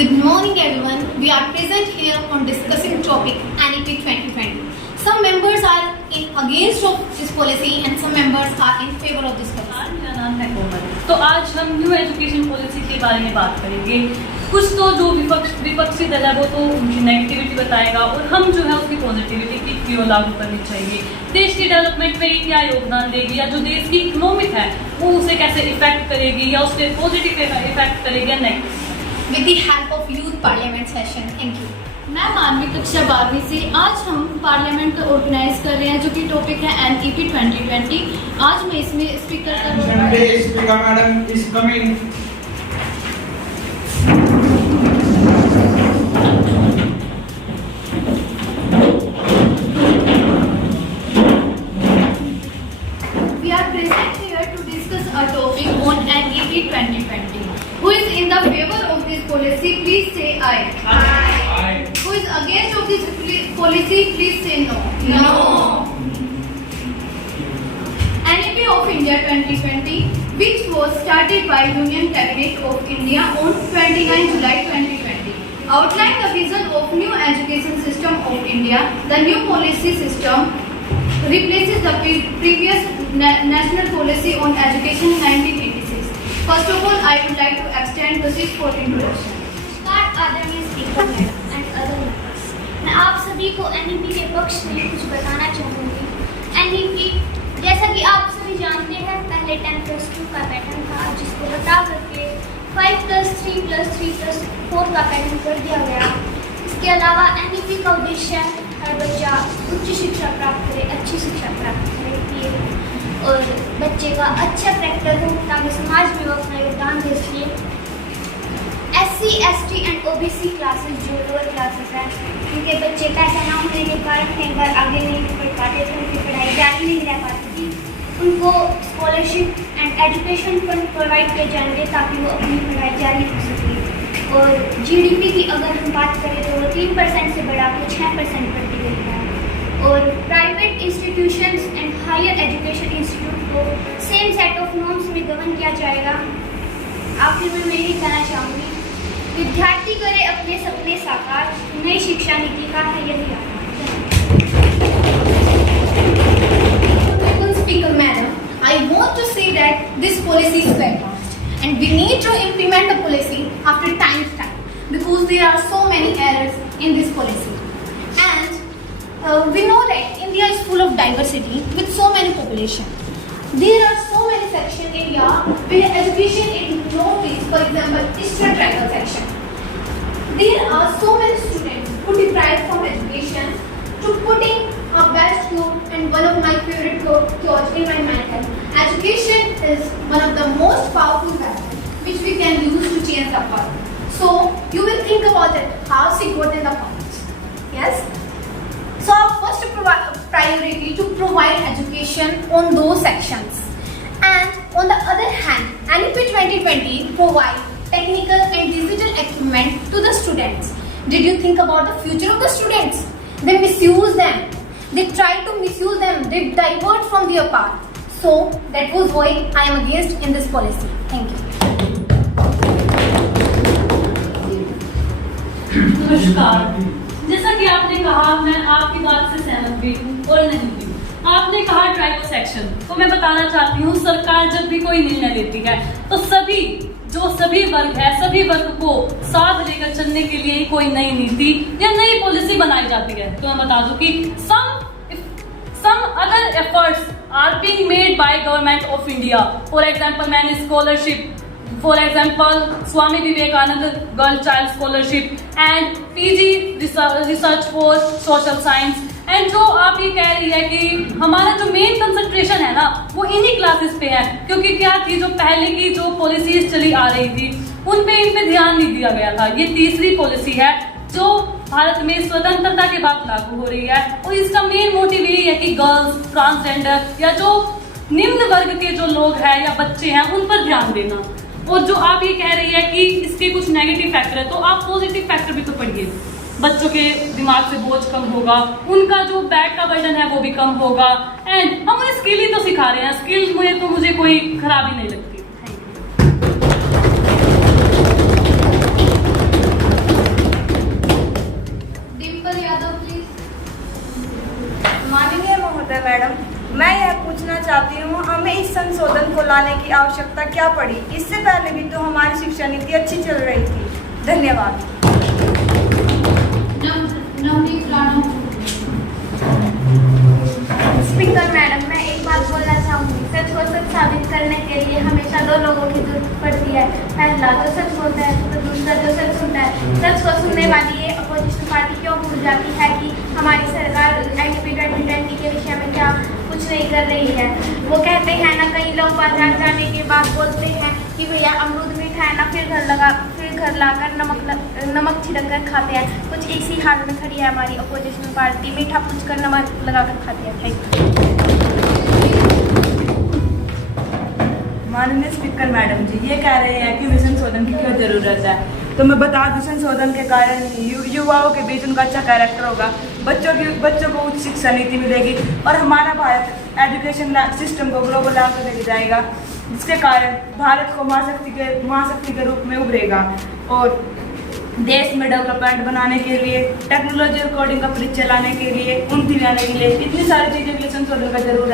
Good morning everyone. We are present here on discussing topic NEP 2020. Some members are against of this policy and some members are in favor of this policy. मेरा नाम है कोमल। तो आज हम new education policy के बारे में बात करेंगे। कुछ तो जो विपक्षी दल है वो तो उनकी नेगेटिविटी बताएगा और हम जो है उसकी पॉजिटिविटी की क्यों लागू करनी चाहिए, देश की डेवलपमेंट में ये क्या योगदान देगी या जो देश की इकोनॉमिक है वो उसे कैसे इफेक्ट करेगी या उस पर पॉजिटिव इफेक्ट करेगी या negative. With the help of youth parliament session. Thank you. मैं मानवी कक्षा 12वीं से आज हम पार्लियामेंट का ऑर्गेनाइज कर रहे हैं जो कि टॉपिक है NEP 2020। आज मैं इसमें स्पीकर का Sunday speaker madam is coming. We are present here to discuss a topic on NEP 2020. Who is in the favor of this policy? Please say aye. Aye. Who is against of this policy? Please say no. No. NEP of India 2020, which was started by Union Cabinet of India on 29 July 2020, outlined the vision of new education system of India. The new policy system replaces the previous national policy on education 1986. First of all, I would like to extend the 6 introduction. नमस्कार आदरणीय speaker madam and other members, मैं आप सभी को NEP के पक्ष में कुछ बताना चाहूँगी। एनईपी जैसा कि आप सभी जानते हैं, पहले 10+2 का पैटर्न था जिसको हटा करके 5+3+3+4 का पैटर्न कर दिया गया। इसके अलावा एनईपी का उद्देश्य है हर बच्चा उच्च शिक्षा प्राप्त करे, अच्छी शिक्षा प्राप्त करे और बच्चे का अच्छा कैरेक्टर हो ताकि समाज में वो अपना योगदान दे सके। SC, ST and OBC classes जो लोअर क्लासेस हैं, उनके बच्चे पैसा ना होने के कारण कई बार आगे नहीं पढ़ पाते थे, उनकी पढ़ाई जारी नहीं रह पाती थी। उनको scholarship and education fund provide किए जाएंगे ताकि वो अपनी पढ़ाई जारी कर सकें। और GDP की अगर हम बात करें तो वो 3% से बढ़ा के 6% कर दी गई है। और private institutions and higher education institute को सेम सेट ऑफ नॉर्म्स में गवर्न किया जाएगा। आखिर में मैं यही कहना चाहूँगी, विद्यार्थी करे अपने सपने साकार, नई शिक्षा नीति का है यही Honorable Speaker Madam, I want to say that this policy is very fast and we need to implement the policy after time to time because there are so many errors in this policy. And we know that India is full of diversity with so many population. There are so many sections in India where education is not reached. For example, Eastern Tribal section. There are so many students who deprived from education to putting a best quote and one of my favorite quotes in my mind. Education is one of the most powerful weapons which we can use to change the world. So you will think about it, how she got in the point. Yes? So our first priority to provide education on those sections. And on the other hand, NEP 2020 provide technical and digital equipment to the students. Did you think about the future of the students? They misuse them. They try to misuse them. They divert from their path. So that was why I am against in this policy. Thank you. नमस्कार। जैसा कि आपने कहा, मैं आपकी बात से सहमत भी हूँ और नहीं भी। आपने कहा ट्राइबल सेक्शन, तो मैं बताना चाहती हूँ सरकार जब भी कोई निर्णय लेती है तो सभी वर्ग है, सभी वर्ग को साथ लेकर चलने के लिए कोई नई नीति या नई पॉलिसी बनाई जाती है। तो मैं बता दूं कि some other efforts are being made by government of India. For example, many scholarship. For example, Swami Vivekananda Girl Child Scholarship and PG research for social science. And जो आप ये कह रही है कि हमारा जो मेन कंसंट्रेशन है ना वो इन्हीं क्लासेस पे है, क्योंकि क्या थी जो पहले की जो पॉलिसीज चली आ रही थी उन पे ध्यान नहीं दिया गया था। ये तीसरी पॉलिसी है जो भारत में स्वतंत्रता के बाद लागू हो रही है और इसका मेन मोटिव यही है कि गर्ल्स, ट्रांसजेंडर या जो निम्न वर्ग के जो लोग हैं या बच्चे हैं उन पर ध्यान देना। और जो आप ये कह रही है कि इसके कुछ नेगेटिव फैक्टर है, तो आप पॉजिटिव फैक्टर भी तो पढ़िए। बच्चों के दिमाग से बोझ कम होगा, उनका जो बैग का बर्डन है वो भी कम होगा एंड हम उन्हें स्किल ही तो सिखा रहे हैं। स्किल में तो मुझे कोई खराबी नहीं लगती। आवश्यकता क्या पड़ी? इससे पहले भी तो हमारी शिक्षा नीति अच्छी चल रही थी। धन्यवाद। स्पीकर मैडम, मैं एक बात बोलना चाहूँगी। सच को सच साबित करने के लिए हमेशा दो लोगों की जरूरत पड़ती है। पहला जो सच बोलता है तो दूसरा जो सच सुनता है। सच को सुनने वाली ये अपोजिशन पार्टी क्यों भूल जाती है कि हमारी सरकार NEP 2020 के विषय में क्या कुछ नहीं कर रही है। वो कहते हैं ना, कई लोग बाजार जाने के बाद बोलते हैं कि भैया अमरूद मीठा है ना, फिर घर लाकर नमक छिड़क कर खाते हैं। कुछ इसी हाल में खड़ी है हमारी अपोजिशन पार्टी, मीठा पूछ कर नमक लगाकर खाती है। Thank you. माननीय स्पीकर मैडम जी, ये कह रहे हैं कि संशोधन की क्यों जरूरत है। तो मैं बता दूं, संशोधन के कारण युवाओं के बीच उनका अच्छा कैरेक्टर होगा, बच्चों को उच्च शिक्षा नीति मिलेगी और हमारा भारत एजुकेशन सिस्टम को ग्लोबल लेवल पर लेके जाएगा, जिसके कारण भारत को महाशक्ति के रूप में उभरेगा। और देश में डेवलपमेंट बनाने के लिए, टेक्नोलॉजी और कोडिंग का परिचय लाने के लिए, उन्नति लाने के लिए, इतनी सारी चीज़ों के लिए संशोधन का जरूरत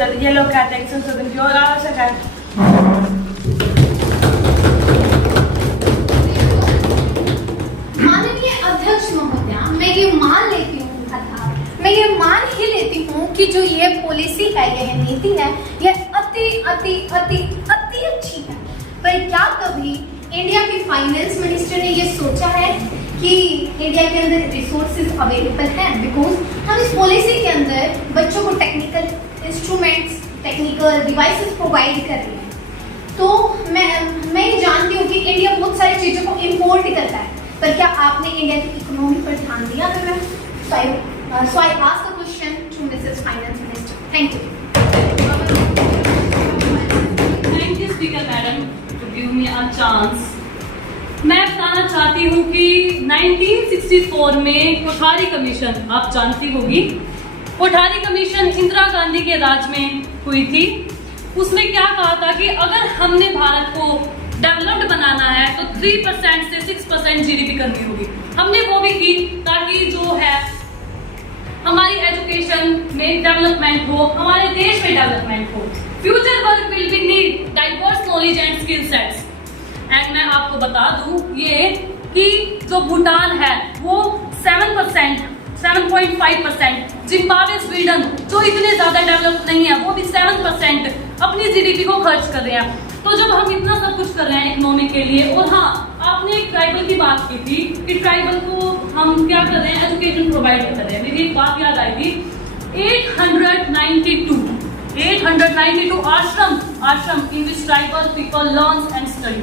है। ये लोग कहते हैं कि संशोधन की और आवश्यक है। माननीय अध्यक्ष महोदया, मैं ये मान लेती हूँ मैं ये मान ही लेती हूँ कि जो ये पॉलिसी है, यह नीति है, यह अति अति अति अति अच्छी है। पर क्या कभी इंडिया के फाइनेंस मिनिस्टर ने ये सोचा है कि इंडिया के अंदर रिसोर्सेज अवेलेबल हैं? बिकॉज हम इस पॉलिसी के अंदर बच्चों को technical instruments, technical devices provide कर रहे हैं। तो मैं ये जानती हूँ कि इंडिया बहुत सारी चीज़ों को इम्पोर्ट करता है, पर क्या आपने इंडिया की इकोनॉमी पर ध्यान दिया? So I ask the question to Mrs. Finance Minister. Thank you. Thank you speaker madam to give me a chance. मैं बताना चाहती हूँ कि 1964 में कोठारी कमीशन, आप जानती होगी, कोठारी कमीशन इंदिरा गांधी के राज में हुई थी। उसमें क्या कहा था कि अगर हमने भारत को डेवलप्ड बनाना है तो 3% से 6% GDP करनी होगी। हमने वो भी की ताकि जो है हमारी एजुकेशन में डेवलपमेंट हो, हमारे देश में डेवलपमेंट हो। Future work will be need diverse knowledge and skill sets. And मैं आपको बता दूं ये कि जो भूटान है वो 7.5%, जिम्बाब्वे, स्वीडन जो इतने ज्यादा डेवलप नहीं है, वो भी 7% अपनी GDP को खर्च कर रहे हैं। तो जब हम इतना सब कुछ कर रहे हैं इकोनॉमी के लिए, और हाँ, आपने एक ट्राइबल की बात की थी कि ट्राइबल को हम क्या कर रहे हैं, एजुकेशन प्रोवाइड कर रहे हैं। मेरी एक बात याद आई थी, 892 ashram in which tribal people learn and study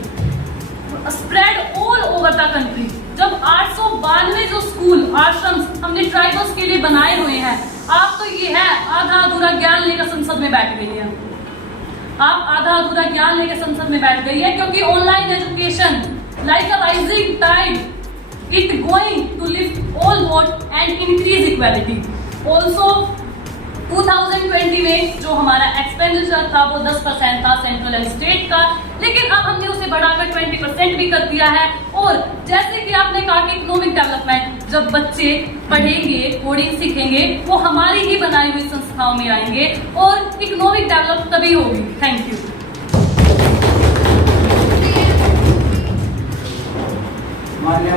spread all over the country. जब 892 जो स्कूल आश्रम हमने ट्राइबल्स के लिए बनाए हुए हैं, आप तो ये है आधा अधूरा ज्ञान लेकर संसद में बैठ गई है। आप आधा अधूरा ज्ञान लेकर संसद में बैठ गई है, क्योंकि online education like a rising tide, it going to lift all boat and increase equality. Also 2020 में जो हमारा एक्सपेंडिचर था वो 10% था सेंट्रल एंड स्टेट का, लेकिन अब हमने उसे बढ़ाकर 20% भी कर दिया है। और जैसे कि आपने कहा कि इकोनॉमिक डेवलपमेंट, जब बच्चे पढ़ेंगे, कोडिंग सीखेंगे, वो हमारी ही बनाई हुई संस्थाओं में आएंगे और इकोनॉमिक डेवलप तभी होगी। Thank you. मान्य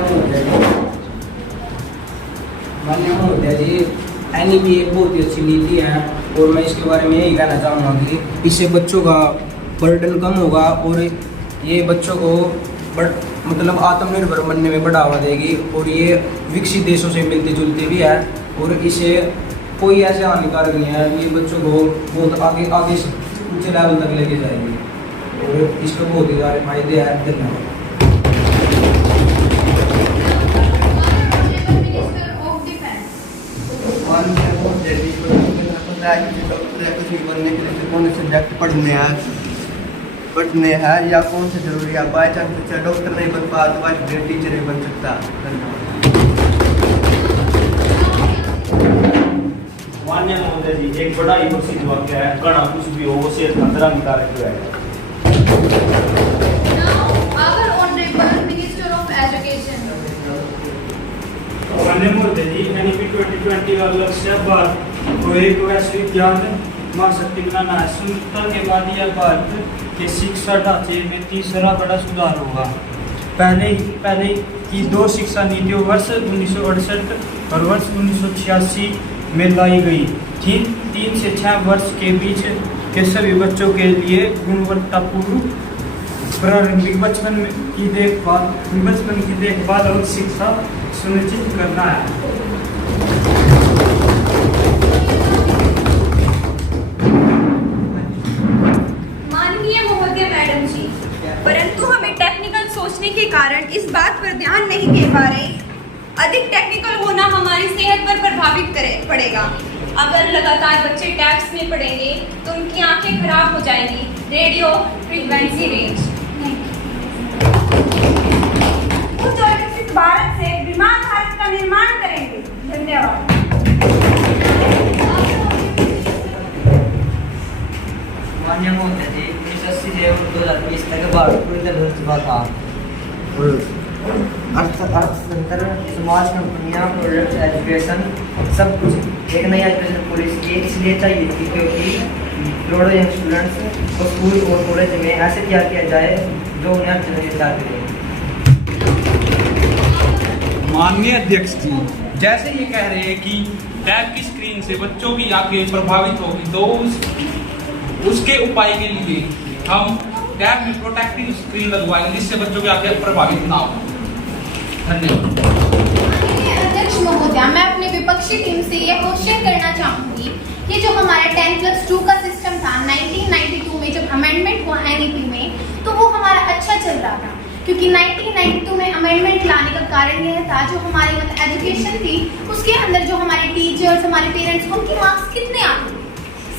महोदय जी, NEP एक बहुत ही अच्छी नीति है और मैं इसके बारे में यही कहना चाहूँगा कि इससे बच्चों का बर्डन कम होगा और ये बच्चों को मतलब आत्मनिर्भर बनने में बढ़ावा देगी और ये विकसित देशों से मिलते जुलते भी है और इसे कोई ऐसे हानिकारक नहीं है। ये बच्चों को बहुत आगे ऊंचे लेवल तक लेके जाएगी और इसके बहुत ही सारे फायदे हैं। धन्यवाद। कुछ भी बनने के लिए कौन से सब्जेक्ट पढ़ने हैं या कौन से जरूरी है। बाई चांस बच्चा डॉक्टर नहीं बन पा तो बाई टीचर नहीं बन सकता। मान्य महोदय जी, एक बड़ा ही प्रसिद्ध वाक्य है, कणा कुछ भी हो वो सेहत का हानिकारक है। माननीय महोदय जी, NEP 2020 का लक्ष्य भारत को एक वैश्विक ज्ञान महाशक्ति बनाना है। स्वतंत्रता के बाद यह भारत के शिक्षा ढांचे में तीसरा बड़ा सुधार होगा। पहले की दो शिक्षा नीतियों वर्ष 1968 और वर्ष 1986 में लाई गई थी। 3 से 6 वर्ष के बीच के सभी बच्चों के लिए गुणवत्तापूर्ण प्रारंभिक बचपन की देखभाल और शिक्षा सुनिश्चित करना है। माननीय महोदय मैडम जी, परंतु हमें टेक्निकल सोचने के कारण इस बात पर ध्यान नहीं दे पा रहे। अधिक टेक्निकल होना हमारी सेहत पर प्रभावित पड़ेगा। अगर लगातार बच्चे टैब्स में पढ़ेंगे तो उनकी आंखें खराब हो जाएंगी। Radio frequency range. उच्च और विकसित भारत से विमान भारत का निर्माण करेंगे। धन्यवाद। माननीय महोदय जी, 1980 से 2020 तक भारत पूरी तरह से चुका था और अर्थतंत्र, समाज, कंपनियां, प्रोडक्ट, एजुकेशन सब कुछ एक नई एजुकेशन पॉलिसी इसलिए चाहिए थी क्योंकि करोड़ों यंग स्टूडेंट्स को स्कूल और कॉलेज में ऐसे तैयार किया जाए जो उन्हें अच्छे चाहते थे। माननीय अध्यक्ष जी, जैसे ये कह रहे हैं कि टैब की स्क्रीन से बच्चों की आंखें प्रभावित होगी, तो उसके उपाय के लिए हम टैब में प्रोटेक्टिव स्क्रीन लगवाएंगे जिससे बच्चों की आंखें प्रभावित ना हो। धन्यवाद। अध्यक्ष महोदय, मैं अपनी विपक्षी टीम से यह क्वेश्चन करना चाहूंगी कि जो हमारा 10+2 का सिस्टम था 1992 में जब अमेंडमेंट हुआ एनईपी में, तो वो हमारा अच्छा चल रहा था क्योंकि 1992 में अमेंडमेंट लाने का कारण यह था जो हमारी एजुकेशन थी उसके अंदर जो हमारे टीचर्स, हमारे पेरेंट्स, उनके मार्क्स कितने आते थे?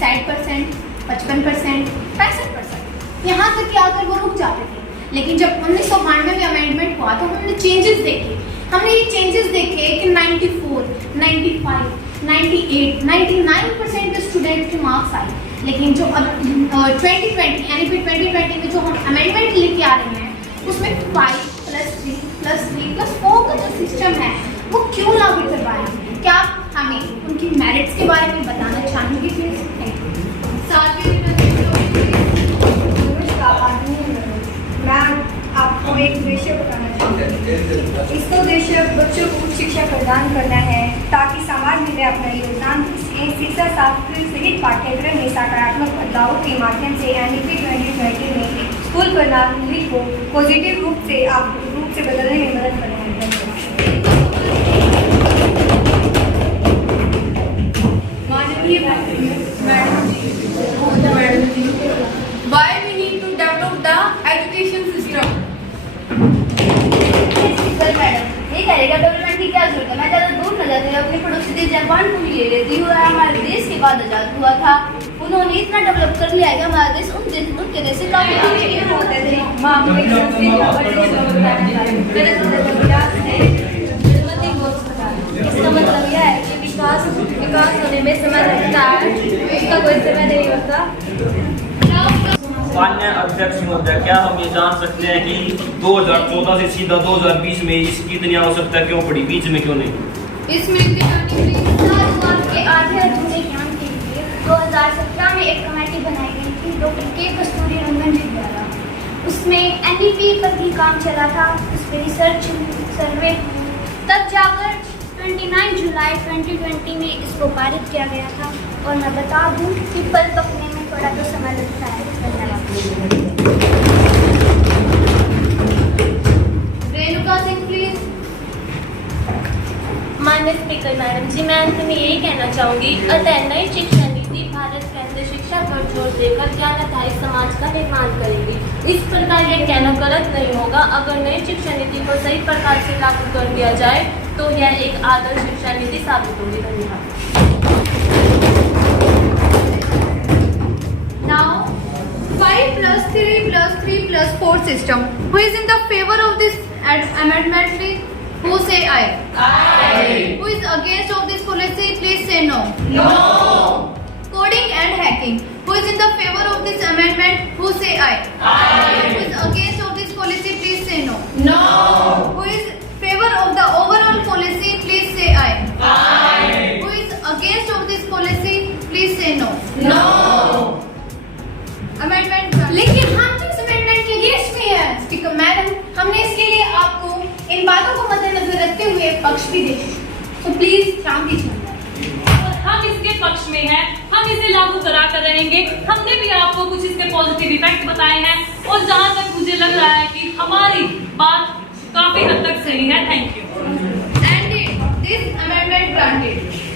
60%, 55%, 65%, यहाँ तक कि आकर वो रुक जाते थे। लेकिन जब 1992 में अमेंडमेंट हुआ तो हमने चेंजेस देखे। हमने ये चेंजेस देखे कि 94, 95, 98, 99% के स्टूडेंट के मार्क्स आए। लेकिन जो अब 2020 यानी फिर 2020 में जो हम अमेंडमेंट लेके आ रहे हैं उसमें 5+3+3+4 का जो सिस्टम है वो क्यों लागू करवाया? क्या आप हमें उनकी मेरिट्स के बारे में बताना चाहेंगे प्लीज? मैं आपको एक उद्देश्य बताना चाहूँगी। इसका उद्देश्य बच्चों को उच्च शिक्षा प्रदान करना है ताकि समाज में वे अपना योगदान शिक्षा शास्त्र सहित पाठ्यक्रम में सकारात्मक बदलावों के माध्यम से एनईपी 2020 में स्कूल प्रणाली को पॉजिटिव रूप से बदलने में मदद करना है। माननीय madam ji, why we need to develop the education system? Madam, ये करेगा डेवलपमेंट की क्या जरूरत है? मैं ज़्यादा दूर न जाती हूँ, अपने पड़ोसी देश जापान को भी ले लेती हूँ। हमारे देश के बाद आज़ाद हुआ था, उन्होंने इतना डेवलप कर लिया है कि हमारा देश उनके देश से काफ़ी पीछे होते थे। इसका मतलब यह है कि विकास होने में समय लगता है, उसका कोई समय नहीं होता। माननीय अध्यक्ष महोदय, क्या हम ये जान सकते हैं कि 2014 से सीधा 2020 में इसकी इतनी आवश्यकता क्यों पड़ी? बीच में क्यों नहीं? इसमें के आधे अधूरे ज्ञान के लिए 2017 में एक कमेटी बनाई गई थी डॉक्टर के कस्तूरी रंगन जी द्वारा। उसमें एनईपी पर भी काम चला था, उस पर रिसर्च सर्वे, तब जाकर 29 जुलाई 2020 में इसको पारित किया गया था। और मैं बता दूं कि पल पकने में थोड़ा तो समय लगता है। रेणुका सिंह प्लीज। माननीय स्पीकर मैडम जी, मैं अंत में यही कहना चाहूँगी, अतः नई शिक्षा नीति भारत केंद्रीय शिक्षा पर जोर देकर ज्ञान आधारित समाज का निर्माण करेगी। इस प्रकार यह कहना गलत नहीं होगा। अगर नई शिक्षा नीति को सही प्रकार से लागू कर दिया जाए तो यह एक आदर्श शिक्षा नीति साबित होगी। धन्यवाद। Now 5+3+3+4 system. Who is in the favor of this amendment? Please, who say aye? Aye. Who is against of this policy? Please say no. No. Coding and hacking. Who is in the favor of this amendment? Who say aye? Aye. Who is against of this policy? Please say no. No. Who is favor of the overall policy? Please say aye. Aye. Who is against of this policy? Please say no. No. Amendment. लेकिन हम के पक्ष भी दें। So please ध्यान दीजिए। और हम इसके पक्ष में हैं, हम इसे लागू करा कर रहेंगे। हमने भी आपको कुछ इसके पॉजिटिव इफेक्ट बताए हैं और जहां तक मुझे लग रहा है कि हमारी बात काफी हद तक सही है। Thank you. And this amendment granted.